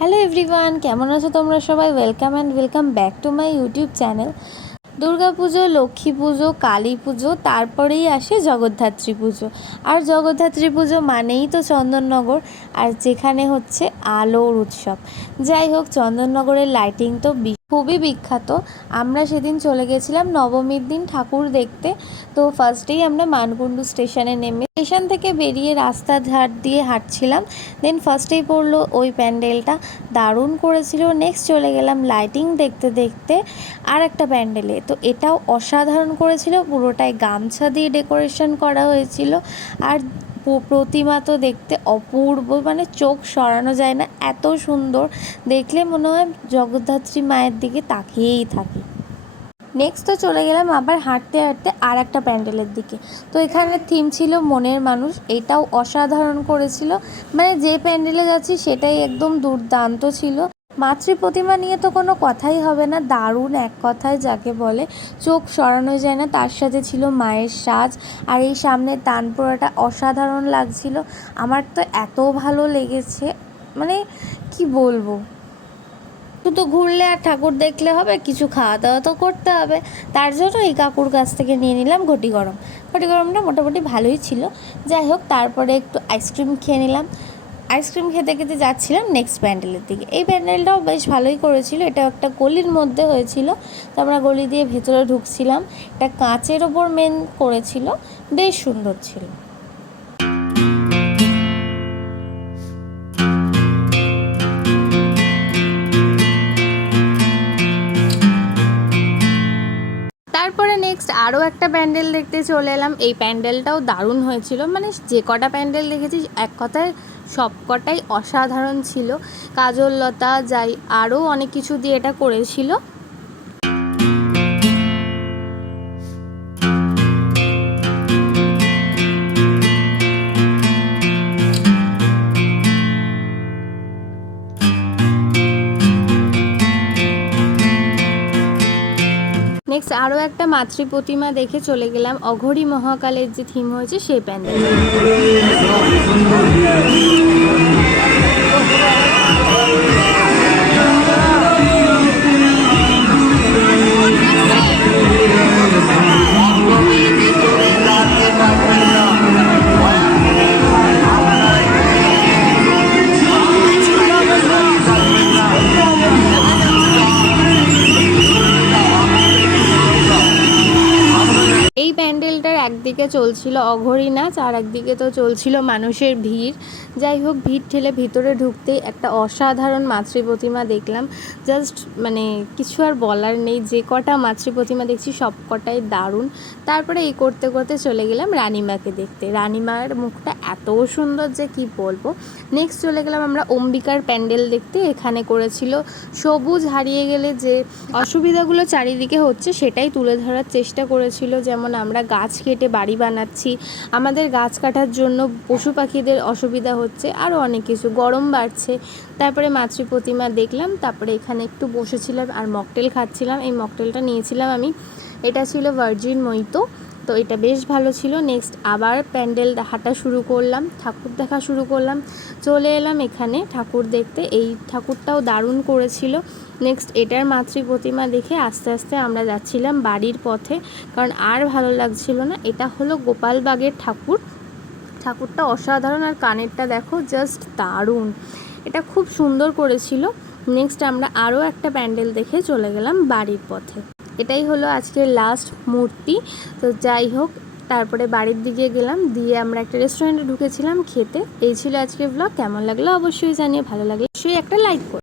Hello everyone, কেমন আছো তোমরা সবাই? Welcome and welcome back to my YouTube channel. Durga পুজো, লক্ষ্মী পুজো, কালী পুজো, তারপরেই আসে জগদ্ধাত্রী পুজো। আর জগদ্ধাত্রী পুজো মানেই তো চন্দননগর, আর যেখানে হচ্ছে আলোর উৎসব। যাই হোক, চন্দননগরের লাইটিং তো খুবই বিখ্যাত। আমরা সেদিন চলে গেছিলাম নবমীর দিন ঠাকুর দেখতে। তো ফার্স্টেই আমরা মানকুণ্ডু স্টেশনে নেমে স্টেশন থেকে বেরিয়ে রাস্তা ধার দিয়ে হাঁটছিলাম। দেন ফার্স্টেই পড়লো ওই প্যান্ডেলটা, দারুণ করেছিল। নেক্সট চলে গেলাম লাইটিং দেখতে দেখতে আর একটা প্যান্ডেলে। তো এটাও অসাধারণ করেছিল, পুরোটাই গামছা দিয়ে ডেকোরেশন করা হয়েছিল। আর প্রতিমা তো দেখতে অপূর্ব, মানে চোখ সরানো যায় না, এত সুন্দর। দেখলে মনে হয় জগদ্ধাত্রী মায়ের দিকে তাকিয়েই থাকি। নেক্সট তো চলে গেলাম আবার হাঁটতে হাঁটতে আর একটা প্যান্ডেলের দিকে। তো এখানে থিম ছিল মনের মানুষ, এটাও অসাধারণ করেছিল। মানে যে প্যান্ডেলে যাচ্ছি সেটাই একদম দুর্দান্ত ছিল। মাতৃ প্রতিমা নিয়ে তো কোনো কথাই হবে না, দারুণ এক কথায় যাকে বলে, চোখ সরানো যায় না। তার সাথে ছিল মায়ের সাজ, আর এই সামনের তানপুরাটা অসাধারণ লাগছিল। আমার তো এত ভালো লেগেছে, মানে কি বলবো। শুধু ঘুরলে আর ঠাকুর দেখলে হবে, কিছু খাওয়া দাওয়া তো করতে হবে। তার জন্য এই কাকুর কাছ থেকে নিয়ে নিলাম ঘটি গরম। ঘটি গরমটা মোটামুটি ভালোই ছিল। যাই হোক, তারপরে একটু আইসক্রিম খেয়ে নিলাম। আইসক্রিম খেতে খেতে যাচ্ছিলাম নেক্সট প্যান্ডেলের দিকে। এই প্যান্ডেলটাও বেশ ভালোই করেছিল, এটা একটা গলির মধ্যে হয়েছিল। তো আমরা গলি দিয়ে ভেতরে ঢুকছিলাম। এটা কাঁচের ওপর মেন করেছিল, বেশ সুন্দর ছিল। তারপরে নেক্সট আরও একটা প্যান্ডেল দেখতে চলে এলাম। এই প্যান্ডেলটাও দারুণ হয়েছিল, মানে যে কটা প্যান্ডেল দেখেছি এক কথায় সব কটাই অসাধারণ ছিল। কাজল লতা যাই আরও অনেক কিছু দিয়ে এটা করেছিল। নেক্সট আরও একটা মাতৃ প্রতিমা দেখে চলে গেলাম অঘরী মহাকালের যে থিম হয়েছে সেই প্যান্ডেল। এই প্যান্ডেলটার একদিকে চলছিল অঘরী নাচ, আর একদিকে তো চলছিল মানুষের ভিড়। যাই হোক, ভিড় ঠেলে ভিতরে ঢুকতেই একটা অসাধারণ মাতৃ প্রতিমা দেখলাম। জাস্ট মানে কিছু আর বলার নেই, যে কটা মাতৃ প্রতিমা দেখছি সব কটাই দারুণ। তারপরে এই করতে করতে চলে গেলাম রানীমাকে দেখতে। রানীমার মুখটা এত সুন্দর যে কি বলবো। নেক্সট চলে গেলাম আমরা অম্বিকার প্যান্ডেল দেখতে। এখানে করেছিল সবুজ হারিয়ে গেলে যে অসুবিধাগুলো চারিদিকে হচ্ছে সেটাই তুলে ধরার চেষ্টা করেছিল। যেমন আমরা গাছ কেটে বাড়ি বানাচ্ছি, আমাদের গাছ কাটার জন্য পশু পাখিদের অসুবিধা হচ্ছে, আরও অনেক কিছু, গরম বাড়ছে। তারপরে মাতৃ প্রতিমা দেখলাম, তারপরে এখানে একটু বসেছিলাম আর মকটেল খাচ্ছিলাম। এই মকটেলটা নিয়েছিলাম আমি, এটা ছিল ভার্জিন মইতো। তো এটা বেশ ভালো ছিল। নেক্সট আবার প্যান্ডেল হাঁটা শুরু করলাম, ঠাকুর দেখা শুরু করলাম। চলে এলাম এখানে ঠাকুর দেখতে, এই ঠাকুরটাও দারুণ করেছিল। নেক্সট এটার মাতৃ প্রতিমা দেখে আস্তে আস্তে আমরা যাচ্ছিলাম বাড়ির পথে, কারণ আর ভালো লাগছিল না। এটা হলো গোপালবাগের ঠাকুর, ঠাকুরটা অসাধারণ, আর কানেরটা দেখো জাস্ট দারুণ, এটা খুব সুন্দর করেছিল। নেক্সট আমরা আরও একটা প্যান্ডেল দেখে চলে গেলাম বাড়ির পথে। এটাই হলো আজকের লাস্ট মূর্তি। তো যাই হোক, তারপরে বাড়ির দিকে গেলাম, দিয়ে আমরা একটা রেস্টুরেন্টে ঢুকেছিলাম খেতে। এই ছিল আজকের ব্লগ। কেমন লাগলো অবশ্যই জানিয়ে, ভালো লাগলে অবশ্যই একটা লাইক করো।